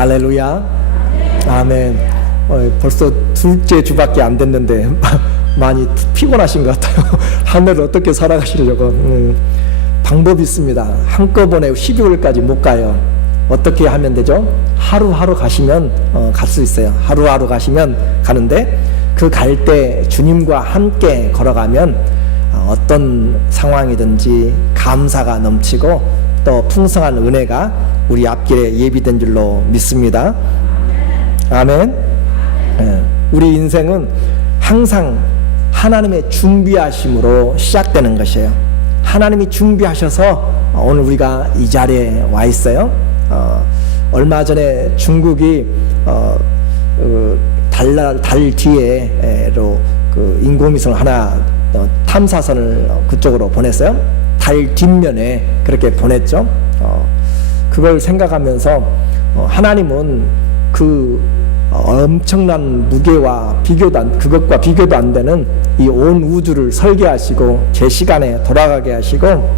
할렐루야. 아멘. 벌써 둘째 주밖에 안 됐는데 많이 피곤하신 것 같아요. 한 해를 어떻게 살아가시려고. 방법이 있습니다. 한꺼번에 12월까지 못 가요. 어떻게 하면 되죠? 하루하루 가시면 갈 수 있어요. 하루하루 가시면 가는데, 그 갈 때 주님과 함께 걸어가면 어떤 상황이든지 감사가 넘치고 또 풍성한 은혜가 우리 앞길에 예비된 줄로 믿습니다. 아멘. 우리 인생은 항상 하나님의 준비하심으로 시작되는 것이에요. 하나님이 준비하셔서 오늘 우리가 이 자리에 와 있어요. 얼마 전에 중국이 달 뒤에로 그 인공위성 하나 탐사선을 그쪽으로 보냈어요. 달 뒷면에 그렇게 보냈죠. 그걸 생각하면서 하나님은 그 엄청난 무게와 그것과 비교도 안 되는 이 온 우주를 설계하시고 제 시간에 돌아가게 하시고,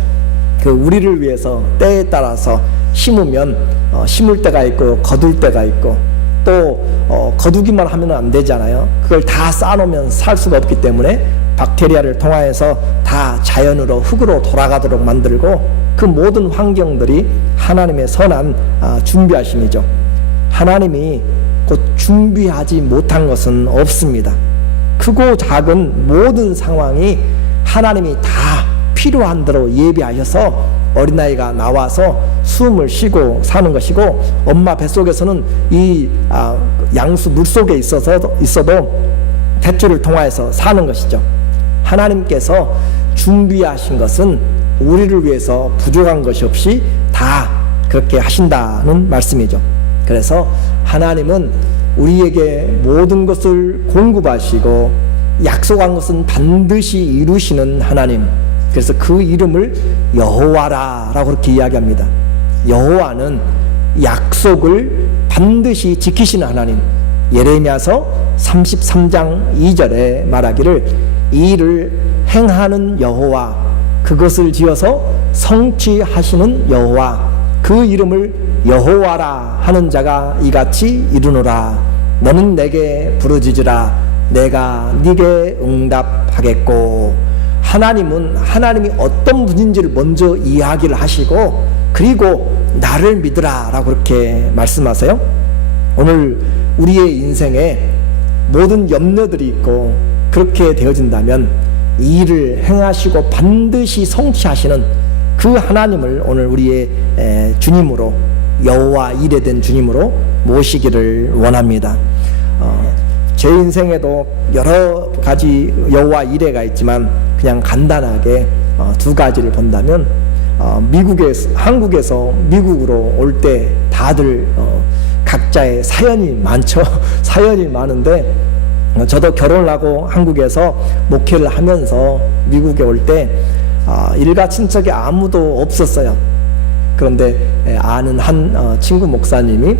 그 우리를 위해서 때에 따라서 심으면 심을 때가 있고 거둘 때가 있고, 또 거두기만 하면 안 되잖아요. 그걸 다 쌓아놓으면 살 수가 없기 때문에 박테리아를 통하여서 다 자연으로 흙으로 돌아가도록 만들고, 그 모든 환경들이 하나님의 선한 준비하심이죠. 하나님이 곧 준비하지 못한 것은 없습니다. 크고 작은 모든 상황이 하나님이 다 필요한 대로 예비하셔서 어린아이가 나와서 숨을 쉬고 사는 것이고, 엄마 뱃속에서는 이 양수 물속에 있어도 탯줄을 통하여서 사는 것이죠. 하나님께서 준비하신 것은 우리를 위해서 부족한 것이 없이 다 그렇게 하신다는 말씀이죠. 그래서 하나님은 우리에게 모든 것을 공급하시고 약속한 것은 반드시 이루시는 하나님, 그래서 그 이름을 여호와라라고 그렇게 이야기합니다. 여호와는 약속을 반드시 지키시는 하나님. 예레미야서 33장 2절에 말하기를, 이 일을 행하는 여호와, 그것을 지어서 성취하시는 여호와, 그 이름을 여호와라 하는 자가 이같이 이르노라. 너는 내게 부르짖으라. 내가 네게 응답하겠고. 하나님이 어떤 분인지를 먼저 이야기를 하시고, 그리고 나를 믿으라 라고 그렇게 말씀하세요. 오늘 우리의 인생에 모든 염려들이 있고 그렇게 되어진다면 이 일을 행하시고 반드시 성취하시는 그 하나님을 오늘 우리의 주님으로, 여호와 이레 된 주님으로 모시기를 원합니다. 제 인생에도 여러 가지 여호와 이레가 있지만 그냥 간단하게 두 가지를 본다면, 한국에서 미국으로 올 때 다들 각자의 사연이 많죠. 사연이 많은데, 저도 결혼을 하고 한국에서 목회를 하면서 미국에 올 때 일가 친척이 아무도 없었어요. 그런데 아는 한 친구 목사님이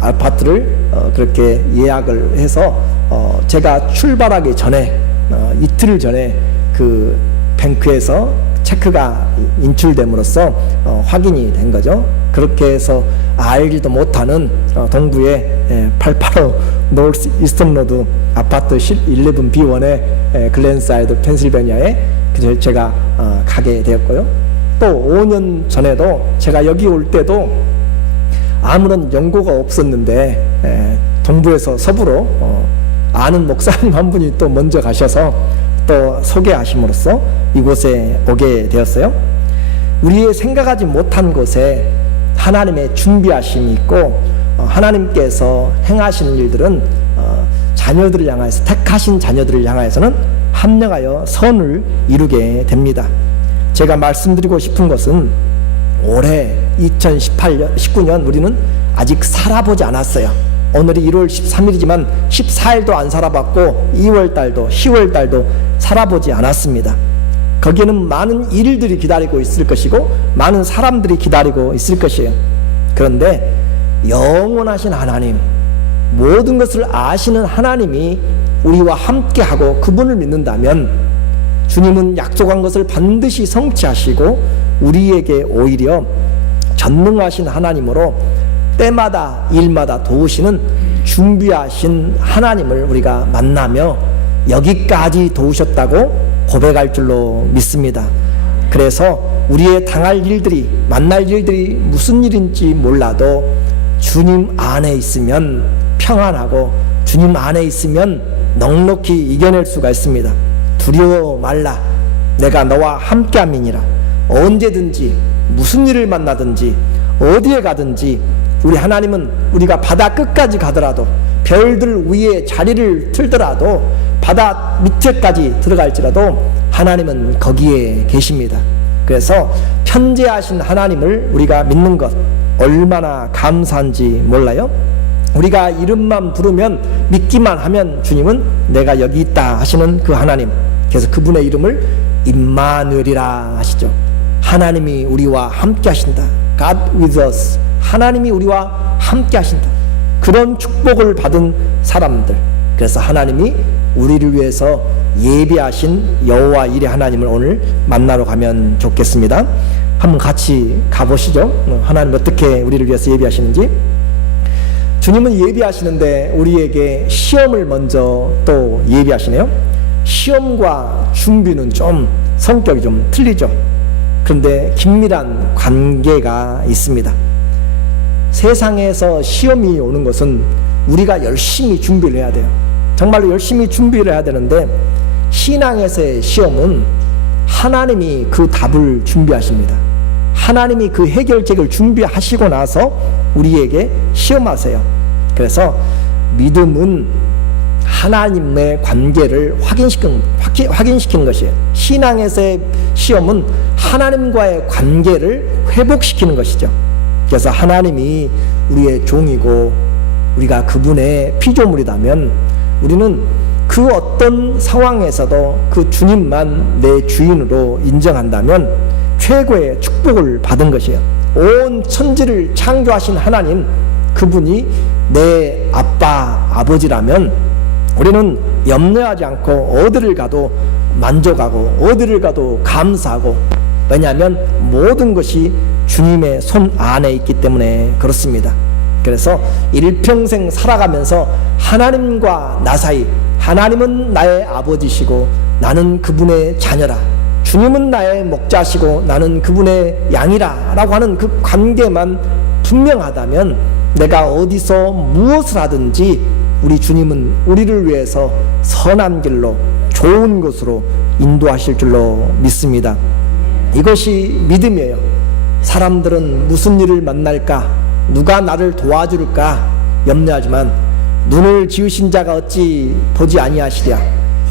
아파트를 그렇게 예약을 해서 제가 출발하기 전에 이틀 전에 그 뱅크에서 체크가 인출됨으로써 확인이 된 거죠. 그렇게 해서 알지도 못하는 동부의 885 노스 이스턴 로드 아파트 11B1의 글렌사이드 펜실베니아에 제가 가게 되었고요. 또 5년 전에도 제가 여기 올 때도 아무런 연고가 없었는데 동부에서 서부로 아는 목사님 한 분이 또 먼저 가셔서 또 소개하심으로써 이곳에 오게 되었어요. 우리의 생각하지 못한 곳에 하나님의 준비하심이 있고, 하나님께서 행하시는 일들은 자녀들을 향하여서, 택하신 자녀들을 향하여서는 합력하여 선을 이루게 됩니다. 제가 말씀드리고 싶은 것은 올해 2019년 우리는 아직 살아보지 않았어요. 오늘이 1월 13일이지만 14일도 안 살아봤고 2월달도 10월달도 살아보지 않았습니다. 거기에는 많은 일들이 기다리고 있을 것이고 많은 사람들이 기다리고 있을 것이에요. 그런데 영원하신 하나님, 모든 것을 아시는 하나님이 우리와 함께하고 그분을 믿는다면 주님은 약속한 것을 반드시 성취하시고 우리에게 오히려 전능하신 하나님으로 때마다 일마다 도우시는 준비하신 하나님을 우리가 만나며 여기까지 도우셨다고 고백할 줄로 믿습니다. 그래서 우리의 당할 일들이, 만날 일들이 무슨 일인지 몰라도 주님 안에 있으면 평안하고 주님 안에 있으면 넉넉히 이겨낼 수가 있습니다. 두려워 말라, 내가 너와 함께함이니라. 언제든지 무슨 일을 만나든지 어디에 가든지 우리 하나님은 우리가 바다 끝까지 가더라도, 별들 위에 자리를 틀더라도, 바다 밑에까지 들어갈지라도 하나님은 거기에 계십니다. 그래서 편재하신 하나님을 우리가 믿는 것 얼마나 감사한지 몰라요? 우리가 이름만 부르면, 믿기만 하면 주님은 내가 여기 있다 하시는 그 하나님, 그래서 그분의 이름을 임마누엘이라 하시죠. 하나님이 우리와 함께 하신다. God with us. 하나님이 우리와 함께 하신다. 그런 축복을 받은 사람들, 그래서 하나님이 우리를 위해서 예비하신 여호와 이레 하나님을 오늘 만나러 가면 좋겠습니다. 한번 같이 가보시죠. 하나님 어떻게 우리를 위해서 예비하시는지. 주님은 예비하시는데 우리에게 시험을 먼저 또 예비하시네요. 시험과 준비는 좀 성격이 좀 틀리죠. 그런데 긴밀한 관계가 있습니다. 세상에서 시험이 오는 것은 우리가 열심히 준비를 해야 돼요. 정말로 열심히 준비를 해야 되는데, 신앙에서의 시험은 하나님이 그 답을 준비하십니다. 하나님이 그 해결책을 준비하시고 나서 우리에게 시험하세요. 그래서 믿음은 하나님의 관계를 확인시키는 것이에요. 신앙에서의 시험은 하나님과의 관계를 회복시키는 것이죠. 그래서 하나님이 우리의 종이고 우리가 그분의 피조물이라면 우리는 그 어떤 상황에서도 그 주님만 내 주인으로 인정한다면 최고의 축복을 받은 것이에요. 온 천지를 창조하신 하나님, 그분이 내 아빠, 아버지라면 우리는 염려하지 않고 어디를 가도 만족하고 어디를 가도 감사하고, 왜냐하면 모든 것이 주님의 손 안에 있기 때문에 그렇습니다. 그래서 일평생 살아가면서 하나님과 나 사이, 하나님은 나의 아버지시고 나는 그분의 자녀라, 주님은 나의 목자시고 나는 그분의 양이라 라고 하는 그 관계만 분명하다면 내가 어디서 무엇을 하든지 우리 주님은 우리를 위해서 선한 길로, 좋은 곳으로 인도하실 줄로 믿습니다. 이것이 믿음이에요. 사람들은 무슨 일을 만날까, 누가 나를 도와줄까 염려하지만 눈을 지으신 자가 어찌 보지 아니하시랴,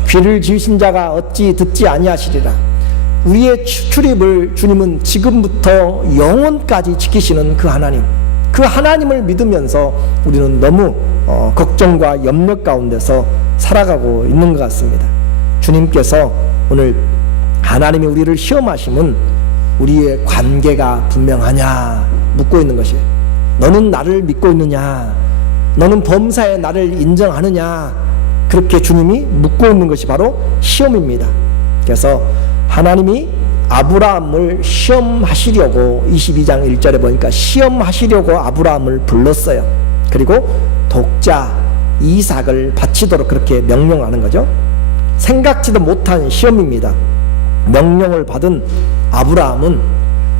귀를 지으신 자가 어찌 듣지 아니하시리라. 우리의 출입을 주님은 지금부터 영원까지 지키시는 그 하나님, 그 하나님을 믿으면서 우리는 너무 걱정과 염려 가운데서 살아가고 있는 것 같습니다. 주님께서 오늘 하나님이 우리를 시험하심은 우리의 관계가 분명하냐 묻고 있는 것이에요. 너는 나를 믿고 있느냐, 너는 범사에 나를 인정하느냐, 그렇게 주님이 묻고 있는 것이 바로 시험입니다. 그래서 하나님이 아브라함을 시험하시려고 22장 1절에 보니까 시험하시려고 아브라함을 불렀어요. 그리고 독자 이삭을 바치도록 그렇게 명령하는 거죠. 생각지도 못한 시험입니다. 명령을 받은 아브라함은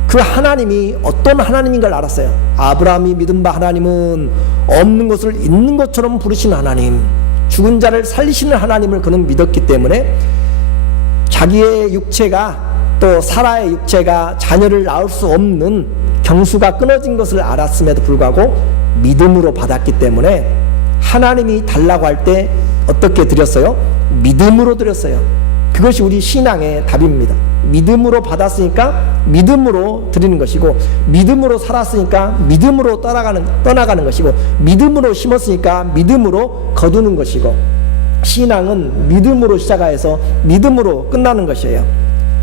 그 하나님이 어떤 하나님인 걸 알았어요. 아브라함이 믿은 바 하나님은 없는 것을 있는 것처럼 부르시는 하나님, 죽은 자를 살리시는 하나님을 그는 믿었기 때문에 자기의 육체가, 또 사라의 육체가 자녀를 낳을 수 없는 경수가 끊어진 것을 알았음에도 불구하고 믿음으로 받았기 때문에 하나님이 달라고 할 때 어떻게 드렸어요? 믿음으로 드렸어요. 그것이 우리 신앙의 답입니다. 믿음으로 받았으니까 믿음으로 드리는 것이고, 믿음으로 살았으니까 믿음으로 떠나가는 것이고, 믿음으로 심었으니까 믿음으로 거두는 것이고, 신앙은 믿음으로 시작해서 믿음으로 끝나는 것이에요.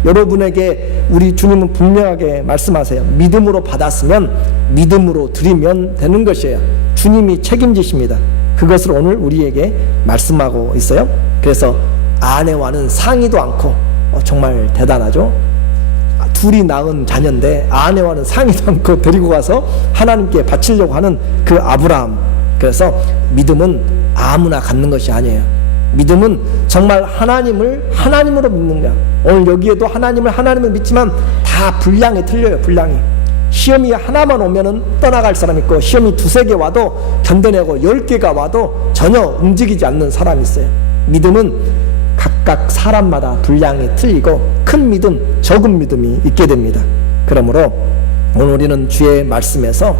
여러분에게 우리 주님은 분명하게 말씀하세요. 믿음으로 받았으면 믿음으로 드리면 되는 것이에요. 주님이 책임지십니다. 그것을 오늘 우리에게 말씀하고 있어요. 그래서 아내와는 상의도 않고 정말 대단하죠. 둘이 낳은 자녀인데 아내와는 상의도 않고 데리고 가서 하나님께 바치려고 하는 그 아브라함. 그래서 믿음은 아무나 갖는 것이 아니에요. 믿음은 정말 하나님을 하나님으로 믿는 거야. 오늘 여기에도 하나님을 믿지만 다 분량이 틀려요. 분량이. 시험이 하나만 오면은 떠나갈 사람 있고, 시험이 2-3개 와도 견뎌내고 10개가 와도 전혀 움직이지 않는 사람이 있어요. 믿음은 각각 사람마다 분량이 틀리고 큰 믿음, 적은 믿음이 있게 됩니다. 그러므로 오늘 우리는 주의 말씀에서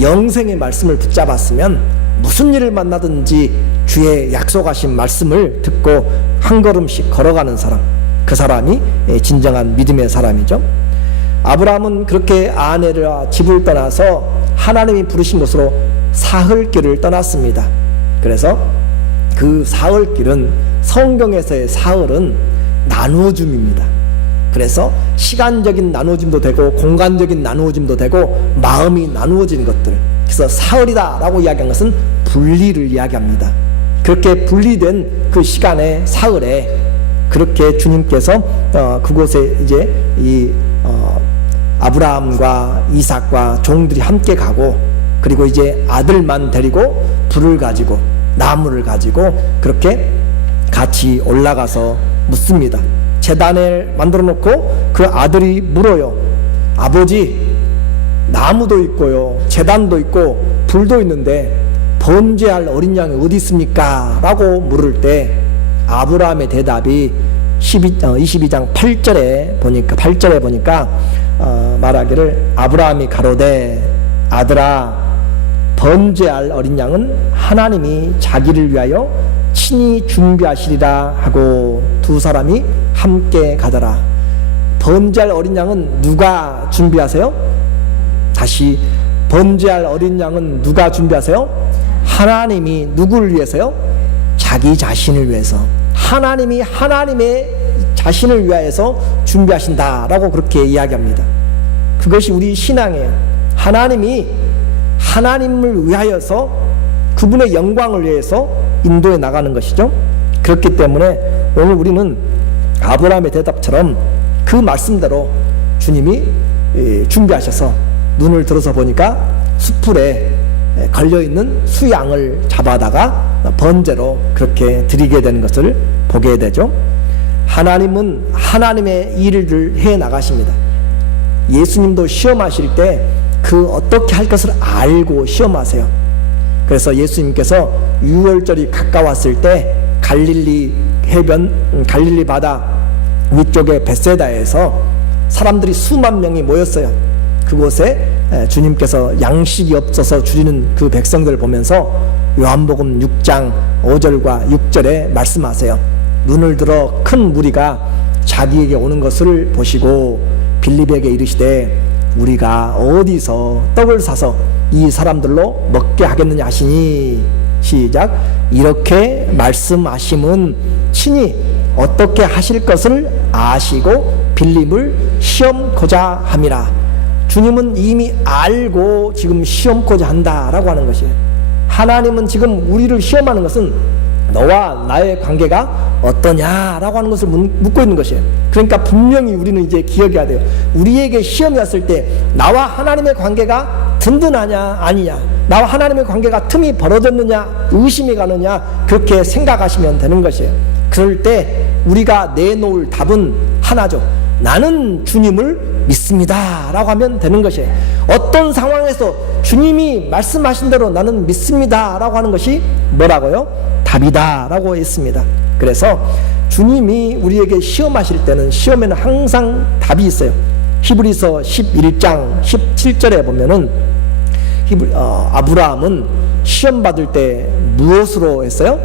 영생의 말씀을 붙잡았으면 무슨 일을 만나든지 주의 약속하신 말씀을 듣고 한 걸음씩 걸어가는 사람, 그 사람이 진정한 믿음의 사람이죠. 아브라함은 그렇게 아내와 집을 떠나서 하나님이 부르신 곳으로 사흘길을 떠났습니다. 그래서 그 사흘길은, 성경에서의 사흘은 나누어줌입니다. 그래서 시간적인 나누어짐도 되고 공간적인 나누어짐도 되고 마음이 나누어진 것들, 그래서 사흘이다 라고 이야기한 것은 분리를 이야기합니다. 그렇게 분리된 그 시간의 사흘에 그렇게 주님께서 그곳에 이제 아브라함과 이삭과 종들이 함께 가고, 그리고 이제 아들만 데리고 불을 가지고 나무를 가지고 그렇게 같이 올라가서 묻습니다. 제단을 만들어 놓고 그 아들이 물어요. 아버지, 나무도 있고요, 제단도 있고 불도 있는데 번제할 어린 양이 어디 있습니까? 라고 물을 때 아브라함의 대답이 22장 8절에 보니까 말하기를, 아브라함이 가로되 아들아, 번제할 어린 양은 하나님이 자기를 위하여 친히 준비하시리라 하고 두 사람이 함께 가더라. 번제할 어린 양은 누가 준비하세요? 다시, 번제할 어린 양은 누가 준비하세요? 하나님이 누구를 위해서요? 자기 자신을 위해서. 하나님이 하나님의 자신을 위하여서 준비하신다라고 그렇게 이야기합니다. 그것이 우리 신앙이에요. 하나님이 하나님을 위하여서, 그분의 영광을 위해서 인도해 나가는 것이죠. 그렇기 때문에 오늘 우리는 아브라함의 대답처럼 그 말씀대로 주님이 준비하셔서 눈을 들어서 보니까 수풀에 걸려있는 수양을 잡아다가 번제로 그렇게 드리게 되는 것을 보게 되죠. 하나님은 하나님의 일을 해 나가십니다. 예수님도 시험하실 때 그 어떻게 할 것을 알고 시험하세요. 그래서 예수님께서 유월절이 가까웠을 때 갈릴리 해변, 갈릴리 바다 위쪽에 벳세다에서 사람들이 수만 명이 모였어요. 그곳에 주님께서 양식이 없어서 줄이는 그 백성들을 보면서 요한복음 6장 5절과 6절에 말씀하세요. 눈을 들어 큰 무리가 자기에게 오는 것을 보시고 빌립에게 이르시되 우리가 어디서 떡을 사서 이 사람들로 먹게 하겠느냐 하시니, 시작, 이렇게 말씀하심은 친히 어떻게 하실 것을 아시고 빌립을 시험코자 함이라. 주님은 이미 알고 지금 시험코자 한다라고 하는 것이에요. 하나님은 지금 우리를 시험하는 것은 너와 나의 관계가 어떠냐라고 하는 것을 묻고 있는 것이에요. 그러니까 분명히 우리는 이제 기억해야 돼요. 우리에게 시험이 왔을 때 나와 하나님의 관계가 든든하냐 아니냐, 나와 하나님의 관계가 틈이 벌어졌느냐 의심이 가느냐, 그렇게 생각하시면 되는 것이에요. 그럴 때 우리가 내놓을 답은 하나죠. 나는 주님을 믿습니다 라고 하면 되는 것이에요. 어떤 상황에서 주님이 말씀하신 대로 나는 믿습니다 라고 하는 것이 뭐라고요? 답이다 라고 했습니다. 그래서 주님이 우리에게 시험하실 때는 시험에는 항상 답이 있어요. 히브리서 11장 17절에 보면은 아브라함은 시험 받을 때 무엇으로 했어요?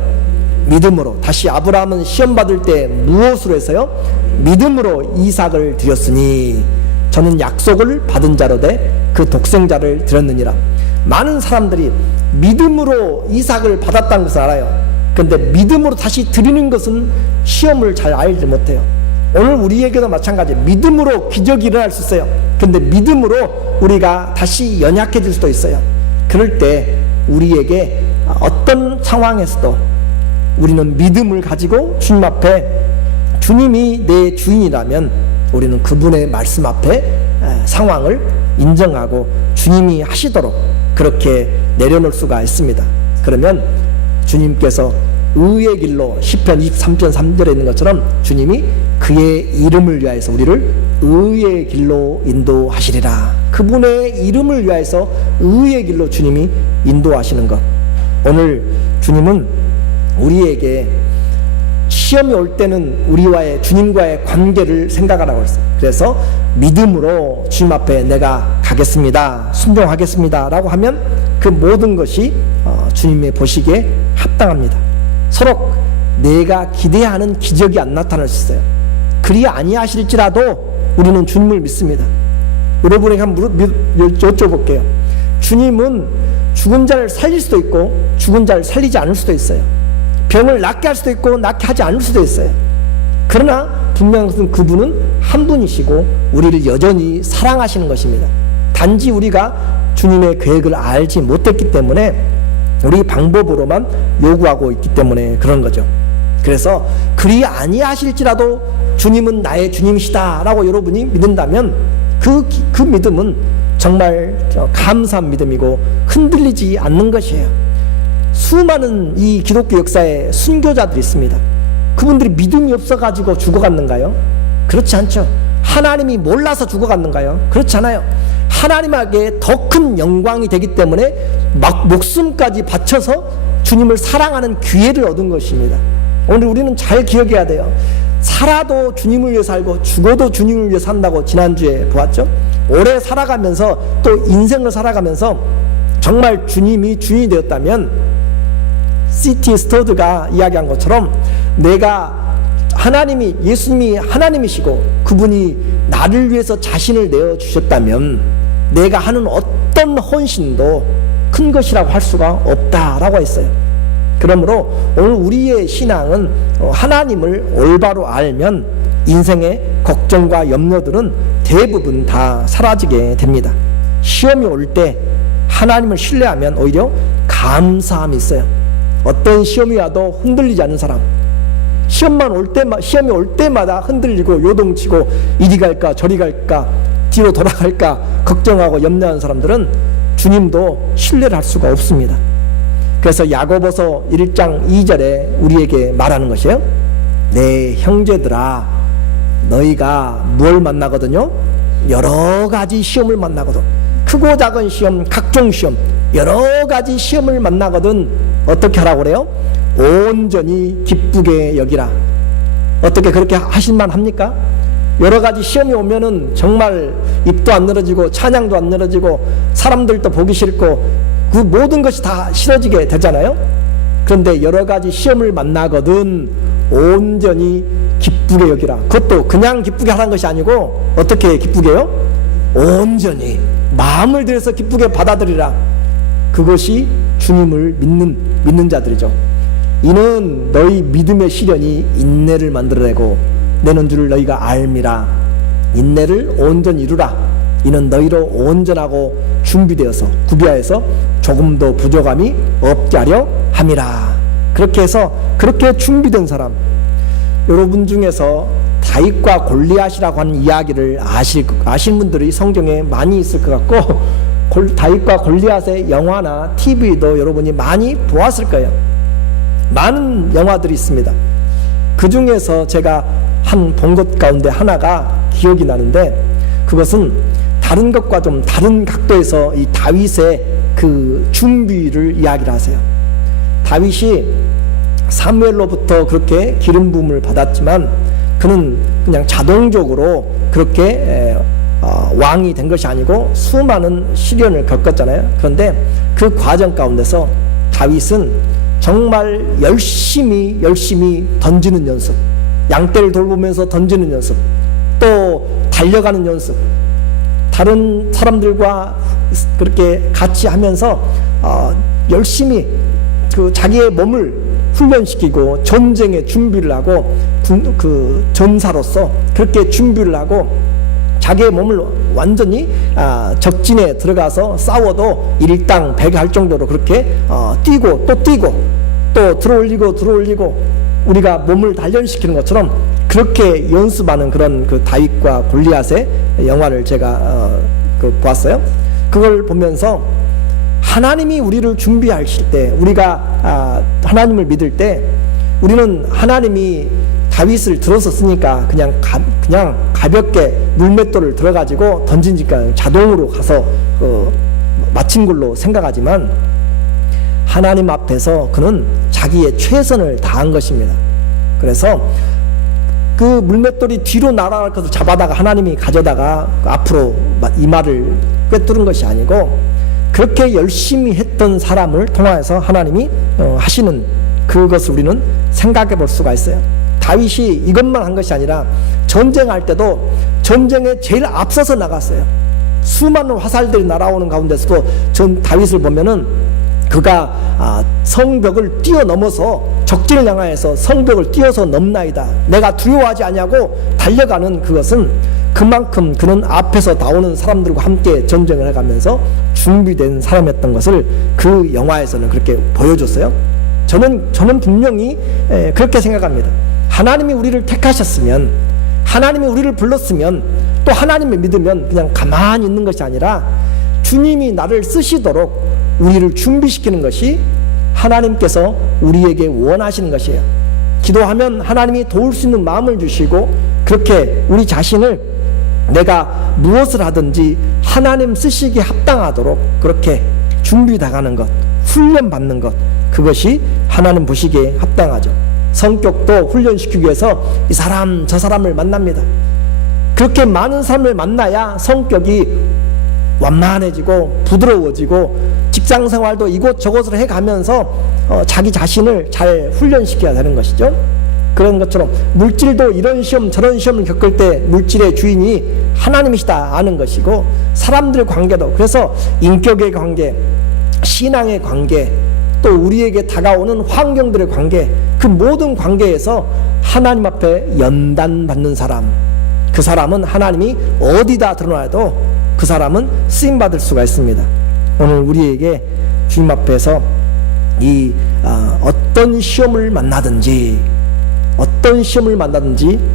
믿음으로. 다시, 아브라함은 시험 받을 때 무엇으로 했어요? 믿음으로 이삭을 드렸으니 저는 약속을 받은 자로 돼 그 독생자를 드렸느니라. 많은 사람들이 믿음으로 이삭을 받았다는 것을 알아요. 그런데 믿음으로 다시 드리는 것은 시험을 잘 알지 못해요. 오늘 우리에게도 마찬가지, 믿음으로 기적이 일어날 수 있어요. 그런데 믿음으로 우리가 다시 연약해질 수도 있어요. 그럴 때 우리에게 어떤 상황에서도 우리는 믿음을 가지고 주님 앞에, 주님이 내 주인이라면 우리는 그분의 말씀 앞에 상황을 인정하고 주님이 하시도록 그렇게 내려놓을 수가 있습니다. 그러면 주님께서 의의 길로 시편 23편 3절에 있는 것처럼 주님이 그의 이름을 위하여서 우리를 의의 길로 인도하시리라. 그분의 이름을 위하여서 의의 길로 주님이 인도하시는 것. 오늘 주님은 우리에게 시험이 올 때는 우리와의 주님과의 관계를 생각하라고 했어요. 그래서 믿음으로 주님 앞에 내가 가겠습니다, 순종하겠습니다 라고 하면 그 모든 것이 주님의 보시기에 합당합니다. 서로 내가 기대하는 기적이 안 나타날 수 있어요. 그리 아니하실지라도 우리는 주님을 믿습니다. 여러분에게 한번 여쭤볼게요. 주님은 죽은 자를 살릴 수도 있고 죽은 자를 살리지 않을 수도 있어요. 병을 낫게 할 수도 있고 낫게 하지 않을 수도 있어요. 그러나 분명한 것은 그분은 한 분이시고 우리를 여전히 사랑하시는 것입니다. 단지 우리가 주님의 계획을 알지 못했기 때문에 우리 방법으로만 요구하고 있기 때문에 그런 거죠. 그래서 그리 아니하실지라도 주님은 나의 주님이시다 라고 여러분이 믿는다면 그 믿음은 정말 감사한 믿음이고 흔들리지 않는 것이에요. 수많은 이 기독교 역사에 순교자들이 있습니다. 그분들이 믿음이 없어가지고 죽어갔는가요? 그렇지 않죠. 하나님이 몰라서 죽어갔는가요? 그렇지 않아요. 하나님에게 더 큰 영광이 되기 때문에 막 목숨까지 바쳐서 주님을 사랑하는 기회를 얻은 것입니다. 오늘 우리는 잘 기억해야 돼요. 살아도 주님을 위해 살고 죽어도 주님을 위해 산다고 지난주에 보았죠. 오래 살아가면서 또 인생을 살아가면서 정말 주님이 주인이 되었다면 C.T. 스터드가 이야기한 것처럼 내가 하나님이 예수님이 하나님이시고 그분이 나를 위해서 자신을 내어주셨다면 내가 하는 어떤 헌신도 큰 것이라고 할 수가 없다라고 했어요. 그러므로 오늘 우리의 신앙은 하나님을 올바로 알면 인생의 걱정과 염려들은 대부분 다 사라지게 됩니다. 시험이 올 때 하나님을 신뢰하면 오히려 감사함이 있어요. 어떤 시험이 와도 흔들리지 않는 사람, 시험이 올 때마다 흔들리고 요동치고 이리 갈까 저리 갈까 뒤로 돌아갈까 걱정하고 염려하는 사람들은 주님도 신뢰를 할 수가 없습니다. 그래서 야고보서 1장 2절에 우리에게 말하는 것이에요. 내 형제들아 너희가 뭘 만나거든요? 여러 가지 시험을 만나거든. 크고 작은 시험, 각종 시험, 여러 가지 시험을 만나거든 어떻게 하라고 그래요? 온전히 기쁘게 여기라. 어떻게 그렇게 하실만 합니까? 여러 가지 시험이 오면은 정말 입도 안 늘어지고 찬양도 안 늘어지고 사람들도 보기 싫고 그 모든 것이 다 싫어지게 되잖아요. 그런데 여러 가지 시험을 만나거든 온전히 기쁘게 여기라. 그것도 그냥 기쁘게 하라는 것이 아니고 어떻게 기쁘게 해요? 온전히 마음을 들여서 기쁘게 받아들이라. 그것이 주님을 믿는 자들이죠. 이는 너희 믿음의 시련이 인내를 만들어내고 내는 줄을 너희가 알미라. 인내를 온전히 이루라. 이는 너희로 온전하고 준비되어서 구비하여서 조금도 부족함이 없게 하려 함이라. 그렇게 해서 그렇게 준비된 사람, 여러분 중에서 다윗과 골리앗이라고 하는 이야기를 아실 분들이 성경에 많이 있을 것 같고 다윗과 골리앗의 영화나 TV도 여러분이 많이 보았을 거예요. 많은 영화들이 있습니다. 그 중에서 제가 본 것 가운데 하나가 기억이 나는데 그것은 다른 것과 좀 다른 각도에서 이 다윗의 그 준비를 이야기를 하세요. 다윗이 사무엘로부터 그렇게 기름 부음을 받았지만 그는 그냥 자동적으로 그렇게 왕이 된 것이 아니고 수많은 시련을 겪었잖아요. 그런데 그 과정 가운데서 다윗은 정말 열심히 던지는 연습, 양떼를 돌보면서 던지는 연습, 또 달려가는 연습, 다른 사람들과 그렇게 같이 하면서 열심히 그 자기의 몸을 훈련시키고 전쟁에 준비를 하고 그 전사로서 그렇게 준비를 하고 자기의 몸을 완전히 적진에 들어가서 싸워도 일당 100 할 정도로 그렇게 뛰고 또 들어올리고 우리가 몸을 단련시키는 것처럼 그렇게 연습하는 그런 그 다윗과 골리앗의 영화를 제가 보았어요. 그걸 보면서 하나님이 우리를 준비하실 때, 우리가 하나님을 믿을 때, 우리는 하나님이 다윗을 들었었으니까 그냥 가볍게 물맷돌을 들어가지고 던지니까 자동으로 가서 마친 걸로 생각하지만, 하나님 앞에서 그는 자기의 최선을 다한 것입니다. 그래서 그 물맷돌이 뒤로 날아갈 것을 잡아다가 하나님이 가져다가 앞으로 이마를 꿰뚫은 것이 아니고, 그렇게 열심히 했던 사람을 통하여서 하나님이 하시는 그것을 우리는 생각해 볼 수가 있어요. 다윗이 이것만 한 것이 아니라 전쟁할 때도 전쟁에 제일 앞서서 나갔어요. 수많은 화살들이 날아오는 가운데서도 전 다윗을 보면은 그가 성벽을 뛰어넘어서 적진을 향하여서 성벽을 뛰어서 넘나이다, 내가 두려워하지 아니하고 달려가는 그것은 그만큼 그는 앞에서 나오는 사람들과 함께 전쟁을 해가면서 준비된 사람이었던 것을 그 영화에서는 그렇게 보여줬어요. 저는 분명히 그렇게 생각합니다. 하나님이 우리를 택하셨으면, 하나님이 우리를 불렀으면, 또 하나님을 믿으면 그냥 가만히 있는 것이 아니라 주님이 나를 쓰시도록 우리를 준비시키는 것이 하나님께서 우리에게 원하시는 것이에요. 기도하면 하나님이 도울 수 있는 마음을 주시고, 그렇게 우리 자신을 내가 무엇을 하든지 하나님 쓰시기에 합당하도록 그렇게 준비당하는 것, 훈련받는 것, 그것이 하나님 보시기에 합당하죠. 성격도 훈련시키기 위해서 이 사람 저 사람을 만납니다. 그렇게 많은 사람을 만나야 성격이 완만해지고 부드러워지고, 직장생활도 이곳저곳을 해가면서 자기 자신을 잘 훈련시켜야 되는 것이죠. 그런 것처럼 물질도 이런 시험 저런 시험을 겪을 때 물질의 주인이 하나님이시다 아는 것이고, 사람들의 관계도, 그래서 인격의 관계, 신앙의 관계, 또 우리에게 다가오는 환경들의 관계, 그 모든 관계에서 하나님 앞에 연단받는 사람, 그 사람은 하나님이 어디다 드러나도 그 사람은 쓰임받을 수가 있습니다. 오늘 우리에게 주님 앞에서 어떤 시험을 만나든지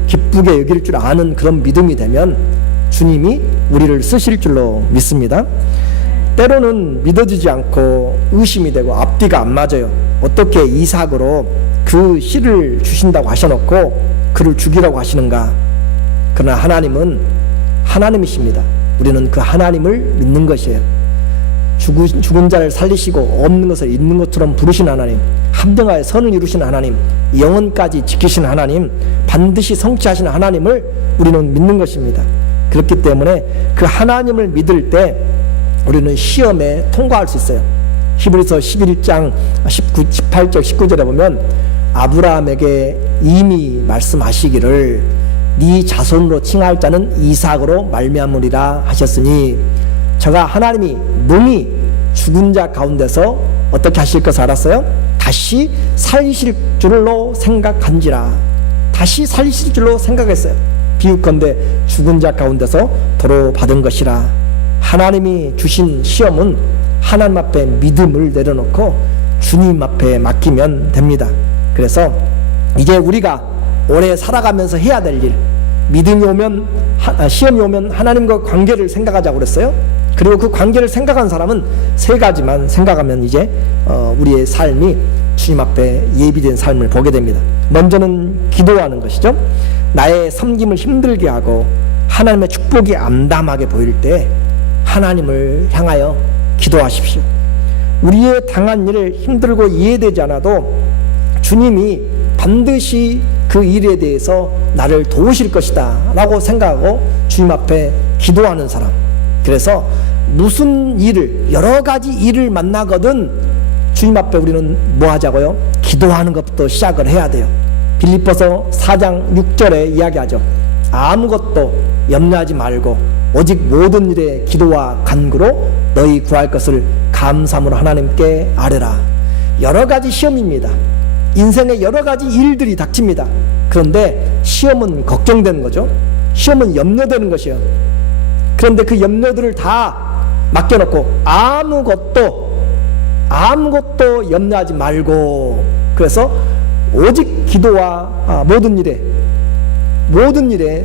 기쁘게 여길 줄 아는 그런 믿음이 되면 주님이 우리를 쓰실 줄로 믿습니다. 때로는 믿어지지 않고 의심이 되고 앞뒤가 안 맞아요. 어떻게 이삭으로 그 씨를 주신다고 하셔놓고 그를 죽이라고 하시는가? 그러나 하나님은 하나님이십니다. 우리는 그 하나님을 믿는 것이에요. 죽은 자를 살리시고 없는 것을 있는 것처럼 부르신 하나님, 합당하여 선을 이루신 하나님, 영원까지 지키신 하나님, 반드시 성취하시는 하나님을 우리는 믿는 것입니다. 그렇기 때문에 그 하나님을 믿을 때 우리는 시험에 통과할 수 있어요. 히브리서 11장 18절 19절에 보면 아브라함에게 이미 말씀하시기를 네 자손으로 칭할 자는 이삭으로 말미암으리라 하셨으니, 저가 하나님이 능히 죽은 자 가운데서 어떻게 하실 것을 알았어요? 다시 살리실 줄로 생각한지라. 다시 살리실 줄로 생각했어요. 비유컨대 죽은 자 가운데서 도로 받은 것이라. 하나님이 주신 시험은 하나님 앞에 믿음을 내려놓고 주님 앞에 맡기면 됩니다. 그래서 이제 우리가 오래 살아가면서 해야 될 일, 믿음이 오면 시험이 오면 하나님과 관계를 생각하자고 그랬어요. 그리고 그 관계를 생각한 사람은 세 가지만 생각하면 이제 우리의 삶이 주님 앞에 예비된 삶을 보게 됩니다. 먼저는 기도하는 것이죠. 나의 섬김을 힘들게 하고 하나님의 축복이 암담하게 보일 때 하나님을 향하여 기도하십시오. 우리의 당한 일을 힘들고 이해되지 않아도 주님이 반드시 그 일에 대해서 나를 도우실 것이다 라고 생각하고 주님 앞에 기도하는 사람. 그래서 무슨 일을, 여러 가지 일을 만나거든 주님 앞에 우리는 뭐 하자고요? 기도하는 것부터 시작을 해야 돼요. 빌립보서 4장 6절에 이야기하죠. 아무것도 염려하지 말고 오직 모든 일에 기도와 간구로 너희 구할 것을 감사함으로 하나님께 아뢰라. 여러 가지 시험입니다. 인생에 여러 가지 일들이 닥칩니다. 그런데 시험은 걱정되는 거죠. 시험은 염려되는 것이에요. 그런데 그 염려들을 다 맡겨놓고 아무것도 염려하지 말고, 그래서 오직 기도와 모든 일에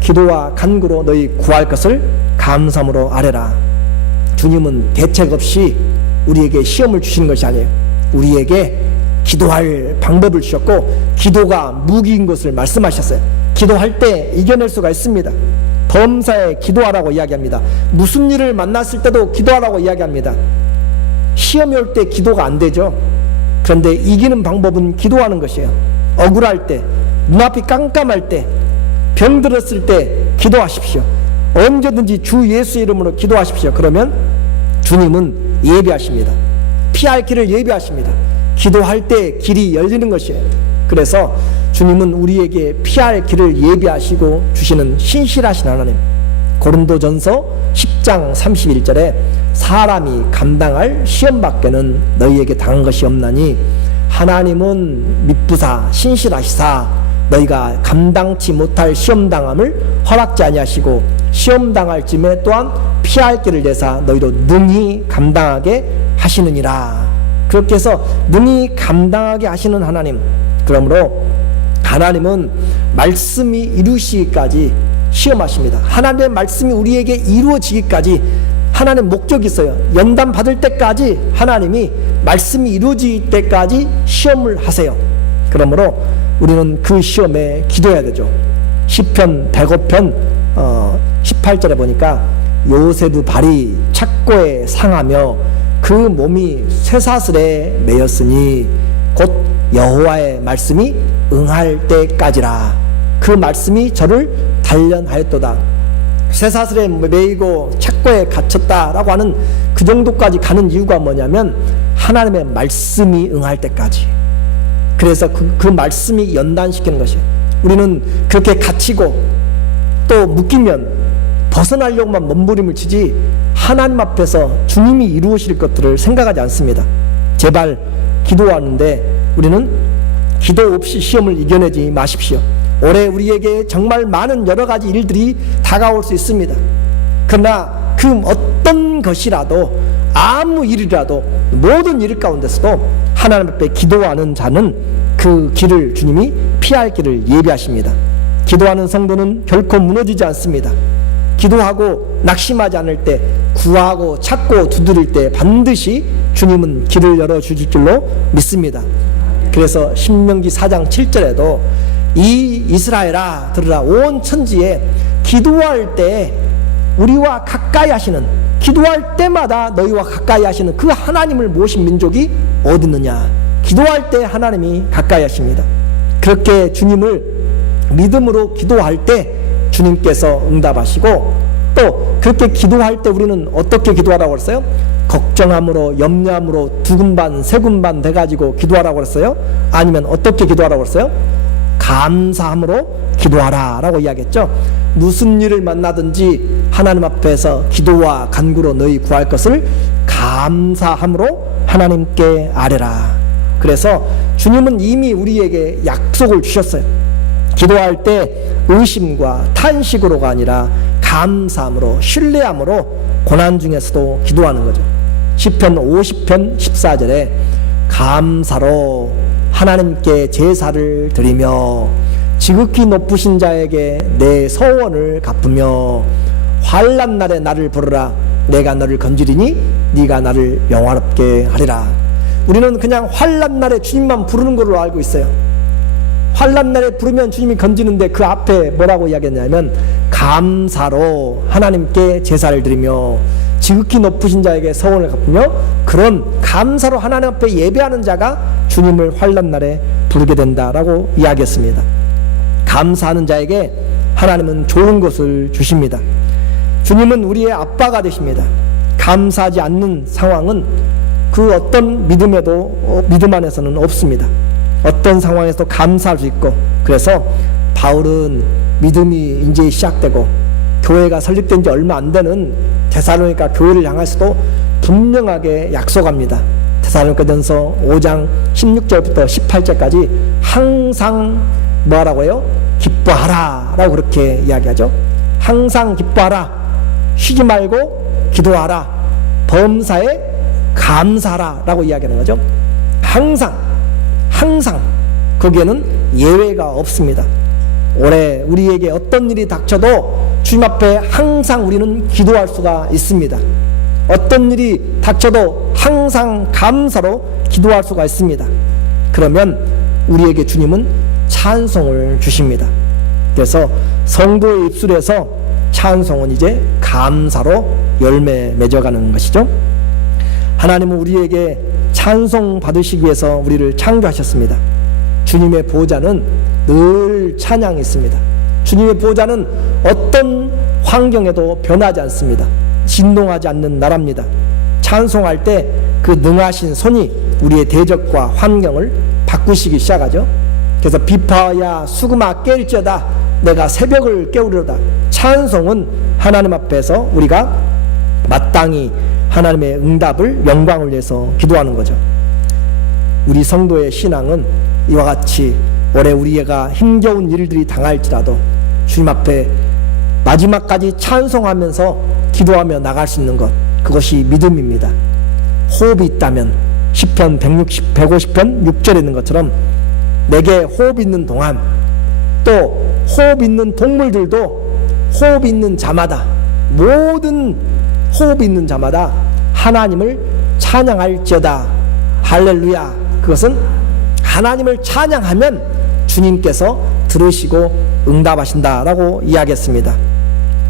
기도와 간구로 너희 구할 것을 감사함으로 아뢰라. 주님은 대책 없이 우리에게 시험을 주시는 것이 아니에요. 우리에게 기도할 방법을 주셨고 기도가 무기인 것을 말씀하셨어요. 기도할 때 이겨낼 수가 있습니다. 범사에 기도하라고 이야기합니다. 무슨 일을 만났을 때도 기도하라고 이야기합니다. 시험이 올 때 기도가 안 되죠. 그런데 이기는 방법은 기도하는 것이에요. 억울할 때, 눈앞이 깜깜할 때, 병들었을 때 기도하십시오. 언제든지 주 예수 이름으로 기도하십시오. 그러면 주님은 예비하십니다. 피할 길을 예비하십니다. 기도할 때 길이 열리는 것이에요. 그래서 주님은 우리에게 피할 길을 예비하시고 주시는 신실하신 하나님. 고린도전서 10장 31절에 사람이 감당할 시험밖에는 너희에게 당한 것이 없나니 하나님은 미쁘사 신실하시사 너희가 감당치 못할 시험당함을 허락지 아니하시고 시험당할 쯤에 또한 피할 길을 내사 너희도 능히 감당하게 하시느니라. 그렇게 해서 능히 감당하게 하시는 하나님. 그러므로 하나님은 말씀이 이루시기까지 시험하십니다. 하나님의 말씀이 우리에게 이루어지기까지 하나님 목적이 있어요. 연단 받을 때까지 하나님이 말씀이 이루어질 때까지 시험을 하세요. 그러므로 우리는 그 시험에 기도해야 되죠. 시편 105편 18절에 보니까 요셉의 발이 착고에 상하며 그 몸이 쇠사슬에 매였으니 곧 여호와의 말씀이 응할 때까지라. 그 말씀이 저를 단련하였도다. 쇠사슬에 매이고 착고에 갇혔다라고 하는 그 정도까지 가는 이유가 뭐냐면 하나님의 말씀이 응할 때까지. 그래서 그 말씀이 연단시키는 것이에요. 우리는 그렇게 갇히고 또 묶이면 벗어나려고만 몸부림을 치지 하나님 앞에서 주님이 이루어질 것들을 생각하지 않습니다. 제발 기도하는데 우리는 기도 없이 시험을 이겨내지 마십시오. 올해 우리에게 정말 많은 여러 가지 일들이 다가올 수 있습니다. 그러나 그 어떤 것이라도 아무 일이라도 모든 일 가운데서도 하나님 앞에 기도하는 자는 그 길을 주님이 피할 길을 예비하십니다. 기도하는 성도는 결코 무너지지 않습니다. 기도하고 낙심하지 않을 때, 구하고 찾고 두드릴 때 반드시 주님은 길을 열어주실 줄로 믿습니다. 그래서 신명기 4장 7절에도 이 이스라엘아 들으라, 온 천지에 기도할 때 우리와 가까이 하시는, 기도할 때마다 너희와 가까이 하시는 그 하나님을 모신 민족이 어디 있느냐. 기도할 때 하나님이 가까이 하십니다. 그렇게 주님을 믿음으로 기도할 때 주님께서 응답하시고, 또 그렇게 기도할 때 우리는 어떻게 기도하라고 했어요? 걱정함으로, 염려함으로 두근반 세군반 돼가지고 기도하라고 했어요? 아니면 어떻게 기도하라고 했어요? 감사함으로 기도하라 라고 이야기했죠. 무슨 일을 만나든지 하나님 앞에서 기도와 간구로 너희 구할 것을 감사함으로 하나님께 아뢰라. 그래서 주님은 이미 우리에게 약속을 주셨어요. 기도할 때 의심과 탄식으로가 아니라 감사함으로, 신뢰함으로 고난 중에서도 기도하는 거죠. 시편 50편 14절에 감사로 하나님께 제사를 드리며 지극히 높으신 자에게 내 서원을 갚으며 환난 날에 나를 부르라. 내가 너를 건지리니 네가 나를 영화롭게 하리라. 우리는 그냥 환난 날에 주님만 부르는 걸로 알고 있어요. 환난 날에 부르면 주님이 건지는데 그 앞에 뭐라고 이야기했냐면 감사로 하나님께 제사를 드리며 지극히 높으신 자에게 서원을 갚으며, 그런 감사로 하나님 앞에 예배하는 자가 주님을 환난 날에 부르게 된다라고 이야기했습니다. 감사하는 자에게 하나님은 좋은 것을 주십니다. 주님은 우리의 아빠가 되십니다. 감사하지 않는 상황은 그 어떤 믿음 안에서는 없습니다. 어떤 상황에서도 감사할 수 있고, 그래서 바울은 믿음이 이제 시작되고 교회가 설립된 지 얼마 안 되는 데살로니가 교회를 향해서도 분명하게 약속합니다. 데살로니가전서 5장 16절부터 18절까지 항상 뭐하라고 해요? 기뻐하라 라고 그렇게 이야기하죠. 항상 기뻐하라, 쉬지 말고 기도하라, 범사에 감사하라 라고 이야기하는 거죠. 항상 거기에는 예외가 없습니다. 올해 우리에게 어떤 일이 닥쳐도 주님 앞에 항상 우리는 기도할 수가 있습니다. 어떤 일이 닥쳐도 항상 감사로 기도할 수가 있습니다. 그러면 우리에게 주님은 찬송을 주십니다. 그래서 성도의 입술에서 찬송은 이제 감사로 열매 맺어가는 것이죠. 하나님은 우리에게 찬송 받으시기 위해서 우리를 창조하셨습니다. 주님의 보좌는 늘 찬양이 있습니다. 주님의 보좌는 어떤 환경에도 변하지 않습니다. 진동하지 않는 나라입니다. 찬송할 때 그 능하신 손이 우리의 대적과 환경을 바꾸시기 시작하죠. 그래서 비파야 수금아 깰지어다 내가 새벽을 깨우리로다. 찬송은 하나님 앞에서 우리가 마땅히 하나님의 응답을 영광을 위해서 기도하는 거죠. 우리 성도의 신앙은 이와 같이 올해 우리가 힘겨운 일들이 당할지라도 주님 앞에 마지막까지 찬송하면서 기도하며 나갈 수 있는 것, 그것이 믿음입니다. 호흡이 있다면 시편 150편 6절에 있는 것처럼 내게 호흡 있는 동안, 또 호흡 있는 동물들도 호흡 있는 자마다, 모든 호흡 있는 자마다 하나님을 찬양할지어다. 할렐루야. 그것은 하나님을 찬양하면 주님께서 들으시고 응답하신다라고 이야기했습니다.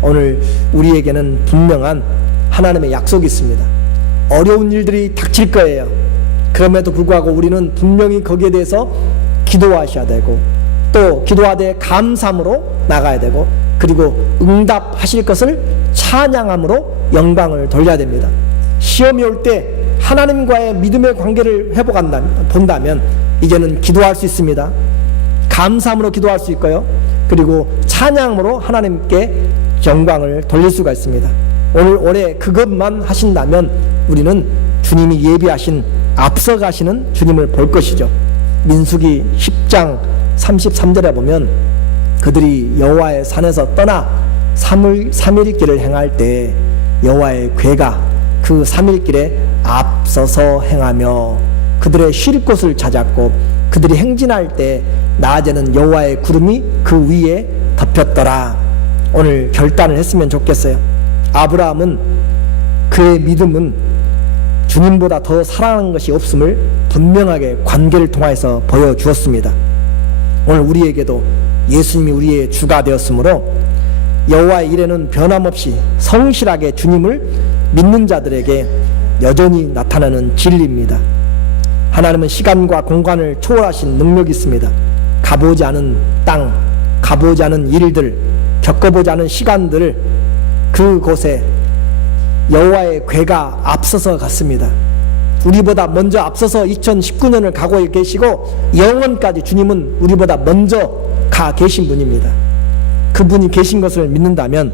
오늘 우리에게는 분명한 하나님의 약속이 있습니다. 어려운 일들이 닥칠 거예요. 그럼에도 불구하고 우리는 분명히 거기에 대해서 기도하셔야 되고, 또 기도하되 감사함으로 나가야 되고, 그리고 응답하실 것을 찬양함으로 영광을 돌려야 됩니다. 시험이 올 때 하나님과의 믿음의 관계를 본다면 이제는 기도할 수 있습니다. 감사함으로 기도할 수 있고요. 그리고 찬양으로 하나님께 영광을 돌릴 수가 있습니다. 오늘 올해 그것만 하신다면 우리는 주님이 예비하신 앞서가시는 주님을 볼 것이죠. 민수기 10장 33절에 보면 그들이 여호와의 산에서 떠나 3일 길을 행할 때 여호와의 궤가 그 3일 길에 앞서서 행하며 그들의 쉴 곳을 찾았고 그들이 행진할 때 낮에는 여호와의 구름이 그 위에 덮였더라. 오늘 결단을 했으면 좋겠어요. 아브라함은 그의 믿음은 주님보다 더 사랑하는 것이 없음을 분명하게 관계를 통해서 보여주었습니다. 오늘 우리에게도 예수님이 우리의 주가 되었으므로 여호와의 일에는 변함없이 성실하게 주님을 믿는 자들에게 여전히 나타나는 진리입니다. 하나님은 시간과 공간을 초월하신 능력이 있습니다. 가보지 않은 땅, 가보지 않은 일들, 겪어보지 않은 시간들을 그곳에 여호와의 궤가 앞서서 갔습니다. 우리보다 먼저 앞서서 2019년을 가고 계시고 영원까지 주님은 우리보다 먼저 가 계신 분입니다. 그분이 계신 것을 믿는다면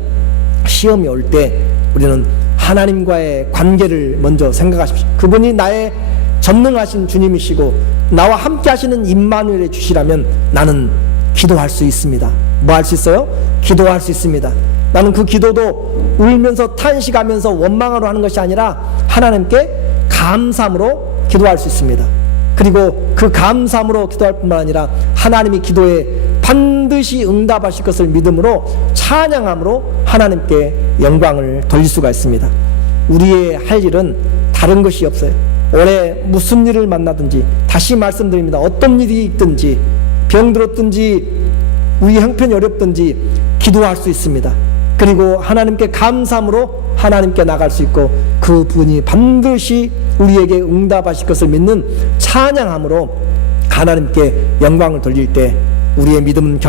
시험이 올 때 우리는 하나님과의 관계를 먼저 생각하십시오. 그분이 나의 전능하신 주님이시고 나와 함께 하시는 임마누엘의 주시라면 나는 기도할 수 있습니다. 뭐 할 수 있어요? 기도할 수 있습니다. 나는 그 기도도 울면서 탄식하면서 원망하러 하는 것이 아니라 하나님께 감사함으로 기도할 수 있습니다. 그리고 그 감사함으로 기도할 뿐만 아니라 하나님이 기도에 반드시 응답하실 것을 믿음으로 찬양함으로 하나님께 영광을 돌릴 수가 있습니다. 우리의 할 일은 다른 것이 없어요. 올해 무슨 일을 만나든지, 다시 말씀드립니다. 어떤 일이 있든지, 병들었든지 우리 형편이 어렵든지 기도할 수 있습니다. 그리고 하나님께 감사함으로 하나님께 나갈 수 있고 그분이 반드시 우리에게 응답하실 것을 믿는 찬양함으로 하나님께 영광을 돌릴 때 우리의 믿음은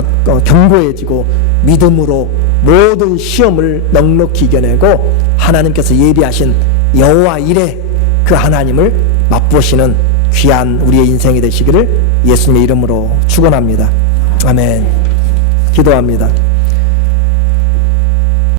견고해지고 믿음으로 모든 시험을 넉넉히 이겨내고 하나님께서 예비하신 여호와 일에 그 하나님을 맛보시는 귀한 우리의 인생이 되시기를 예수님의 이름으로 축원합니다. 아멘. 기도합니다.